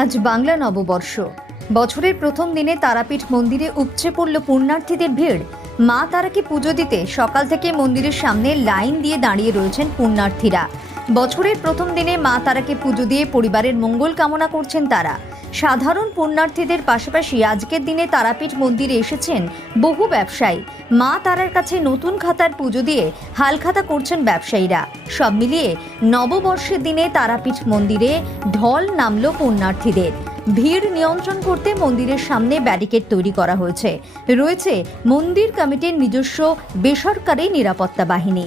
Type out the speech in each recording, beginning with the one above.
আজ বাংলা নববর্ষ। বছরের প্রথম দিনে তারাপীঠ মন্দিরে উপচে পড়ল পুণ্যার্থীদের ভিড়। মা তারাকে পুজো দিতে সকাল থেকে মন্দিরের সামনে লাইন দিয়ে দাঁড়িয়ে রয়েছেন পুণ্যার্থীরা। বছরের প্রথম দিনে মা তারাকে পুজো দিয়ে পরিবারের মঙ্গল কামনা করছেন তারা। সাধারণ পুণ্যার্থীদের পাশাপাশি আজকের দিনে তারাপীঠ মন্দিরে এসেছেন বহু ব্যবসায়ী। মা তারার কাছে নতুন খাতার পুজো দিয়ে হালখাতা করছেন ব্যবসায়ীরা। সব মিলিয়ে নববর্ষের দিনে তারাপীঠ মন্দিরে ঢল নামল পুণ্যার্থীদের। ভিড় নিয়ন্ত্রণ করতে মন্দিরের সামনে ব্যারিকেড তৈরি করা হয়েছে। রয়েছে মন্দির কমিটির নিজস্ব বেসরকারি নিরাপত্তা বাহিনী।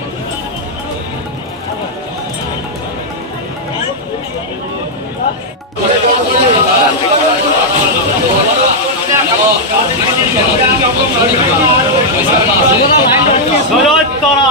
过来。过来。